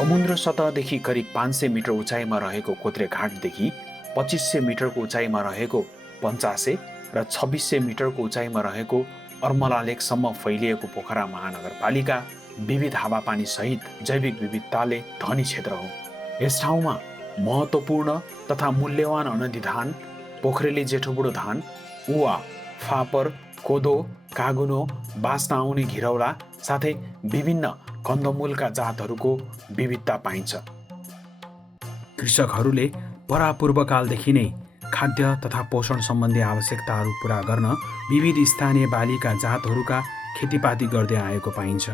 समुद्र सतहदेखि करिब 500 मिटर उचाइमा रहेको कोत्रेघाटदेखि 2500 मिटरको उचाइमा रहेको पञ्चासे र 2600 मिटरको उचाइमा रहेको अर्मलालेकसम्म फैलिएको पोखरा महानगरपालिका विविध हावापानी सहित जैविक विविधताले धनी क्षेत्र हो। यस ठाउँमा महत्त्वपूर्ण तथा मूल्यवान अनदी धान, पोखरेली जेठोबुढो धान, उवा, फापर, कोदो, कागुनो, बाँच्न आउने घिरौला साथै विभिन्न कन्दमूलका जातहरूको विविधता पाइन्छ। कृषकहरूले परापूर्वकालदेखि नै खाद्य तथा पोषण सम्बन्धी आवश्यकताहरू पूरा गर्न विविध स्थानीय बालीका जातहरूका खेतीपाती गर्दै आएको पाइन्छ।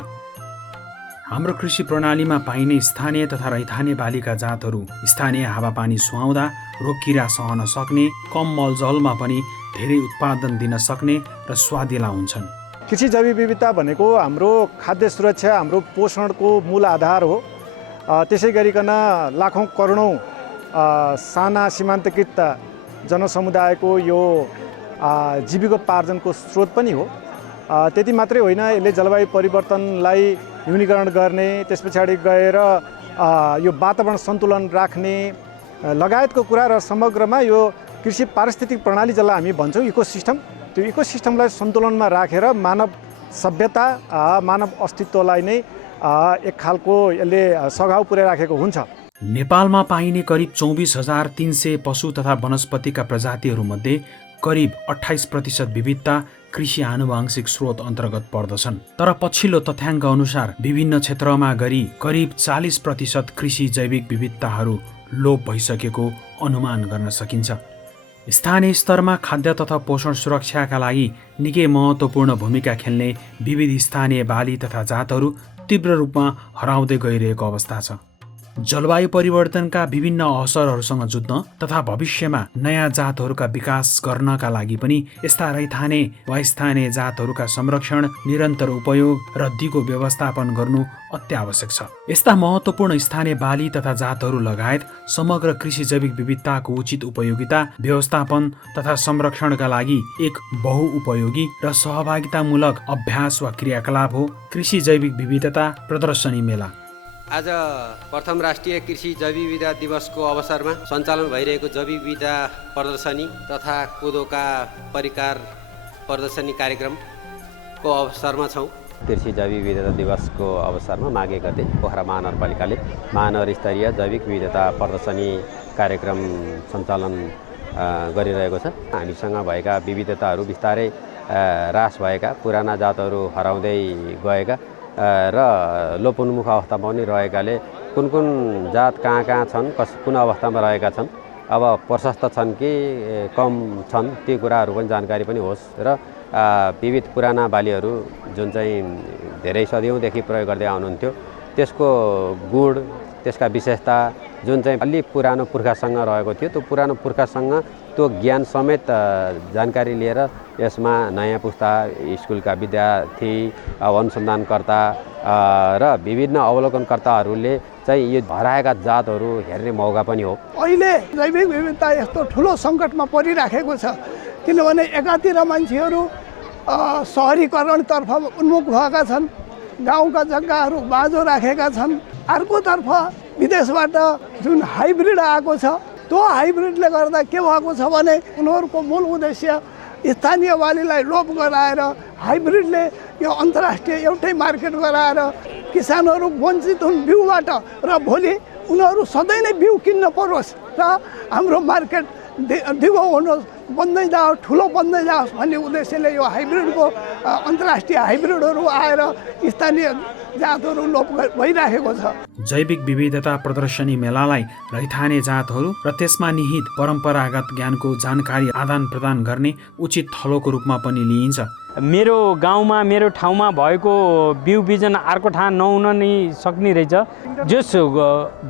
हाम्रो कृषि प्रणालीमा पाइने स्थानीय तथा रैथाने बालीका जातहरू स्थानीय हावापानी सुहाउँदा, रोगकिरा सहन सक्ने, कम मलजलमा पनि धेरै उत्पादन दिन सक्ने र स्वादिला हुन्छन्। कृषि जैविक विविधता भनेको हाम्रो खाद्य सुरक्षा, हाम्रो पोषणको मूल आधार हो। त्यसै गरिकन लाखौँ करोडौँ साना सीमान्तकृत जनसमुदायको यो जीविकोपार्जनको स्रोत पनि हो। त्यति मात्रै होइन, यसले जलवायु परिवर्तनलाई न्यूनीकरण गर्ने, त्यस पछाडि गएर यो वातावरण सन्तुलन राख्ने लगायतको कुरा र समग्रमा यो कृषि पारिस्थितिक प्रणाली जसलाई हामी भन्छौँ इकोसिस्टम, त्यो इकोसिस्टमलाई सन्तुलनमा राखेर मानव सभ्यता, मानव अस्तित्वलाई नै एक खालको यसले सघाउ पुर्याइराखेको हुन्छ। नेपालमा पाइने करिब 24,300 पशु तथा वनस्पतिका प्रजातिहरूमध्ये करिब 28% विविधता कृषि आनुवांशिक स्रोत अन्तर्गत पर्दछन्। तर पछिल्लो तथ्याङ्क अनुसार विभिन्न क्षेत्रमा गरी करिब 40% कृषि जैविक विविधताहरू लोप भइसकेको अनुमान गर्न सकिन्छ। स्थानीय स्तरमा खाद्य तथा पोषण सुरक्षाका लागि निकै महत्त्वपूर्ण भूमिका खेल्ने विविध स्थानीय बाली तथा जातहरू तीव्र रूपमा हराउँदै गइरहेको अवस्था छ। जलवायु परिवर्तनका विभिन्न असरहरूसँग जुझ्न तथा भविष्यमा नयाँ जातहरूका विकास गर्नका लागि पनि यस्ता रैथाने वा स्थानीय जातहरूका संरक्षण, निरन्तर उपयोग र दिगो व्यवस्थापन गर्नु अत्यावश्यक छ। यस्ता महत्त्वपूर्ण स्थानीय बाली तथा जातहरू लगायत समग्र कृषि जैविक विविधताको उचित उपयोगिता, व्यवस्थापन तथा संरक्षणका लागि एक बहुउपयोगी र सहभागितामूलक अभ्यास वा क्रियाकलाप हो कृषि जैविक विविधता प्रदर्शनी मेला। आज प्रथम राष्ट्रिय कृषि जैविक विविधता दिवसको अवसरमा सञ्चालन भइरहेको जैविक विविधता प्रदर्शनी तथा कोदोका परिकार प्रदर्शनी कार्यक्रमको अवसरमा छौँ। कृषि जैविक विविधता दिवसको अवसरमा माघे गते पोखरा महानगरपालिकाले महानगर स्तरीय जैविक विविधता प्रदर्शनी कार्यक्रम सञ्चालन गरिरहेको छ। हामीसँग भएका विविधताहरू बिस्तारै ह्रास भएका, पुराना जातहरू हराउँदै गएका र लोपोन्मुख अवस्थामा पनि रहेकाले कुन कुन जात कहाँ छन्, कुन अवस्थामा रहेका छन्, अब प्रशस्त छन् कि कम छन्, ती कुराहरू पनि जानकारी पनि होस् र विविध पुराना बालीहरू जुन चाहिँ धेरै सदियौँदेखि प्रयोग गर्दै आउनुहुन्थ्यो त्यसको गुण, त्यसका विशेषता जुन चाहिँ अलि पुरानो पुर्खासँग रहेको थियो, त्यो पुरानो पुर्खासँग त्यो ज्ञान समेत जानकारी लिएर यसमा नयाँ पुस्ता, स्कुलका विद्यार्थी, अनुसन्धानकर्ता र विभिन्न अवलोकनकर्ताहरूले चाहिँ यो हराएका जातहरू हेर्ने मौका पनि हो। अहिले जैविक विविधता यस्तो ठुलो सङ्कटमा परिराखेको छ किनभने एकातिर मान्छेहरू सहरीकरणतर्फ उन्मुख भएका छन्, गाउँका जग्गाहरू बाँझो राखेका छन्। अर्कोतर्फ विदेशबाट जुन हाइब्रिड आएको छ, त्यो हाइब्रिडले गर्दा के भएको छ भने उनीहरूको मूल उद्देश्य स्थानीय बालीलाई लोप गराएर हाइब्रिडले यो अन्तर्राष्ट्रिय एउटै मार्केट गराएर किसानहरू वञ्चित हुन् बिउबाट र भोलि उनीहरू सधैँ नै बिउ किन्न परोस् र हाम्रो मार्केट दिगो हुनुहोस्, बन्दै जाओस्, ठुलो बन्दै जाओस् भन्ने उद्देश्यले यो हाइब्रिडको अन्तर्राष्ट्रिय हाइब्रिडहरू आएर स्थानीय जातहरू लोप भइराखेको छ। जैविक विविधता प्रदर्शनी मेलालाई रैथाने जातहरू र त्यसमा निहित परम्परागत ज्ञानको जानकारी आदान प्रदान गर्ने उचित थलोको रूपमा पनि लिइन्छ। मेरो गाउँमा, मेरो ठाउँमा भएको बिउ बिजन अर्को ठाउँ नहुन नि सक्ने रहेछ, जस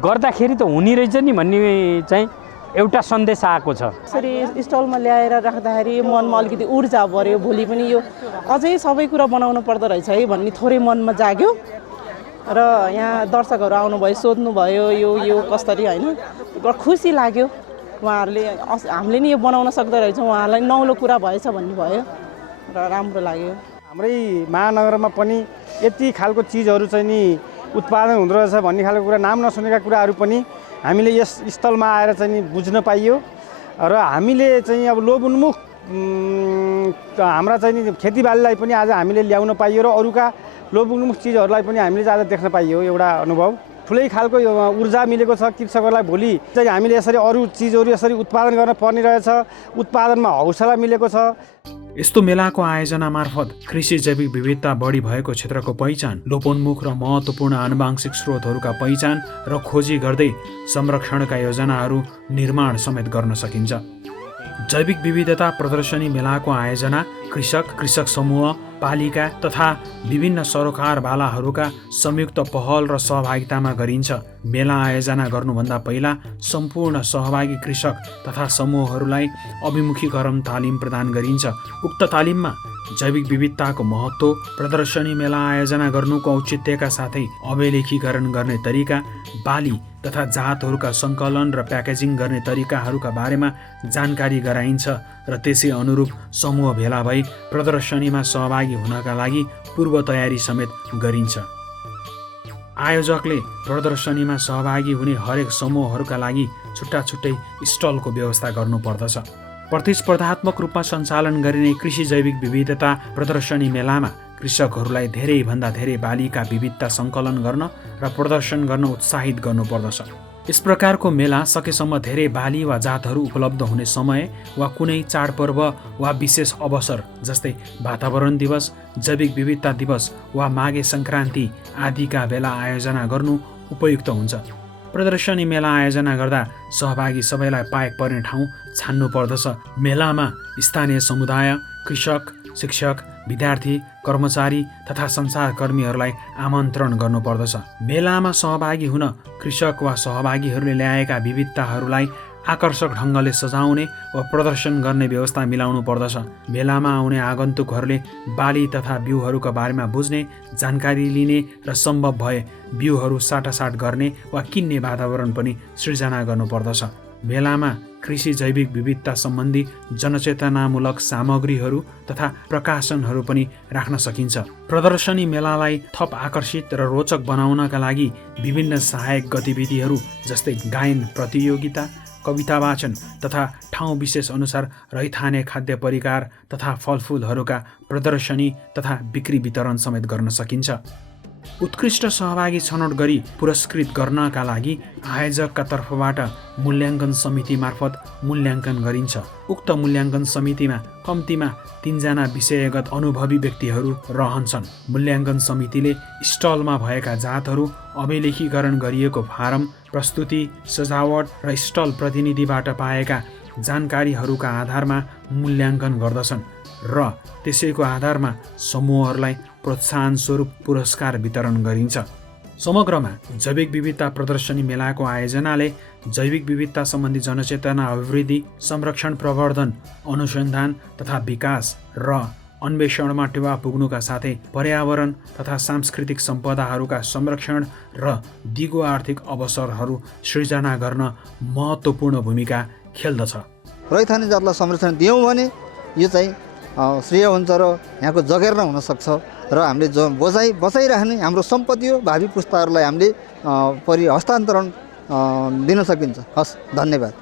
गर्दाखेरि त हुने रहेछ नि भन्ने चाहिँ एउटा सन्देश आएको छ। यसरी स्टलमा ल्याएर राख्दाखेरि मनमा अलिकति ऊर्जा बढ्यो, भोलि पनि यो अझै सबै कुरा बनाउनु पर्दो रहेछ है भन्ने थोरै मनमा जाग्यो र यहाँ दर्शकहरू आउनुभयो, सोध्नुभयो यो कसरी होइन, खुसी लाग्यो। उहाँहरूले हामीले नि यो बनाउन सक्दो रहेछ, उहाँलाई नौलो कुरा भएछ भन्ने भयो र राम्रो लाग्यो। हाम्रै महानगरमा पनि यति खालको चिजहरू चाहिँ नि उत्पादन हुँदो रहेछ भन्ने खालको कुरा, नाम नसुनेका कुराहरू पनि हामीले यस स्थलमा आएर चाहिँ नि बुझ्न पाइयो। र हामीले चाहिँ अब लोभ उन्मुख हाम्रा चाहिँ नि खेतीबालीलाई पनि आज हामीले ल्याउन पाइयो र अरूका लोभ उन्मुख चिजहरूलाई पनि हामीले आज देख्न पाइयो। एउटा अनुभव ठुलै खालको ऊर्जा मिलेको छ कृषकहरूलाई। भोलि चाहिँ हामीले यसरी अरू चिजहरू यसरी उत्पादन गर्न पर्ने रहेछ, उत्पादनमा हौसला मिलेको छ। यस्तो मेलाको आयोजना मार्फत कृषि जैविक विविधता बढी भएको क्षेत्रको पहिचान, लोपोन्मुख र महत्त्वपूर्ण आनुवांशिक स्रोतहरूका पहिचान र खोजी गर्दै संरक्षणका योजनाहरू निर्माण समेत गर्न सकिन्छ। जैविक विविधता प्रदर्शनी मेलाको आयोजना कृषक समूह, पालिका तथा विभिन्न सरोकारवालाहरूका संयुक्त पहल र सहभागितामा गरिन्छ। मेला आयोजना गर्नुभन्दा पहिला सम्पूर्ण सहभागी कृषक तथा समूहहरूलाई अभिमुखीकरण तालिम प्रदान गरिन्छ। उक्त तालिममा जैविक विविधताको महत्त्व, प्रदर्शनी मेला आयोजना गर्नुको औचित्यका साथै अभिलेखीकरण गर्ने तरिका, बाली तथा जातहरूका सङ्कलन र प्याकेजिङ गर्ने तरिकाहरूका बारेमा जानकारी गराइन्छ र त्यसै अनुरूप समूह भेला भई प्रदर्शनीमा सहभागी हुनका लागि पूर्व तयारी समेत गरिन्छ। आयोजकले प्रदर्शनीमा सहभागी हुने हरेक समूहहरूका लागि छुट्टा छुट्टै स्टलको व्यवस्था गर्नुपर्दछ। प्रतिस्पर्धात्मक रूपमा सञ्चालन गरिने कृषि जैविक विविधता प्रदर्शनी मेलामा कृषकहरूलाई धेरैभन्दा धेरै बालीका विविधता सङ्कलन गर्न र प्रदर्शन गर्न उत्साहित गर्नुपर्दछ। यस प्रकारको मेला सकेसम्म धेरै बाली वा जातहरू उपलब्ध हुने समय वा कुनै चाडपर्व वा विशेष अवसर जस्तै वातावरण दिवस, जैविक विविधता दिवस वा माघे सङ्क्रान्ति आदिका बेला आयोजना गर्नु उपयुक्त हुन्छ। प्रदर्शनी मेला आयोजना गर्दा सहभागी सबैलाई पाएक पर्ने ठाउँ छान्नु पर्दछ। मेलामा स्थानीय समुदाय, कृषक, शिक्षक, विद्यार्थी, कर्मचारी तथा सञ्चारकर्मीहरूलाई आमन्त्रण गर्नुपर्दछ। मेलामा सहभागी हुन कृषक वा सहभागीहरूले ल्याएका विविधताहरूलाई आकर्षक ढङ्गले सजाउने वा प्रदर्शन गर्ने व्यवस्था मिलाउनु पर्दछ। मेलामा आउने आगन्तुकहरूले बाली तथा बिउहरूका बारेमा बुझ्ने, जानकारी लिने र सम्भव भए बिउहरू साटासाट गर्ने वा किन्ने वातावरण पनि सृजना गर्नुपर्दछ। मेलामा कृषि जैविक विविधता सम्बन्धी जनचेतनामूलक सामग्रीहरू तथा प्रकाशनहरू पनि राख्न सकिन्छ। प्रदर्शनी मेलालाई थप आकर्षित र रोचक बनाउनका लागि विभिन्न सहायक गतिविधिहरू जस्तै गायन प्रतियोगिता, कविता वाचन तथा ठाउँ विशेष अनुसार रैथाने खाद्य परिकार तथा फलफुलहरूका प्रदर्शनी तथा बिक्री वितरण समेत गर्न सकिन्छ। उत्कृष्ट सहभागी छनौट गरी पुरस्कृत गर्नका लागि आयोजकका तर्फबाट मूल्याङ्कन समिति मार्फत मूल्याङ्कन गरिन्छ। उक्त मूल्याङ्कन समितिमा कम्तीमा 3 जना विषयगत अनुभवी व्यक्तिहरू रहन्छन्। मूल्याङ्कन समितिले स्टलमा भएका जातहरू, अभिलेखीकरण गरिएको फारम, प्रस्तुति, सजावट र स्टल प्रतिनिधिबाट पाएका जानकारीहरूका आधारमा मूल्याङ्कन गर्दछन् र त्यसैको आधारमा समूहहरूलाई प्रोत्साहन स्वरूप पुरस्कार वितरण गरिन्छ। समग्रमा जैविक विविधता प्रदर्शनी मेलाको आयोजनाले जैविक विविधता सम्बन्धी जनचेतना अभिवृद्धि, संरक्षण, प्रवर्धन, अनुसन्धान तथा विकास र अन्वेषणमा टेवा पुग्नुका साथै पर्यावरण तथा सांस्कृतिक सम्पदाहरूका संरक्षण र दिगो आर्थिक अवसरहरू सृजना गर्न महत्त्वपूर्ण भूमिका खेल्दछ। रैथाने जातलाई संरक्षण दियौँ भने यो चाहिँ श्रेय हुन्छ र यहाँको जगेर्ना हुनसक्छ र हामीले बचाइराख्ने हाम्रो सम्पत्ति हो। भावी पुस्ताहरूलाई हामीले हस्तान्तरण दिन सकिन्छ। हस्, धन्यवाद।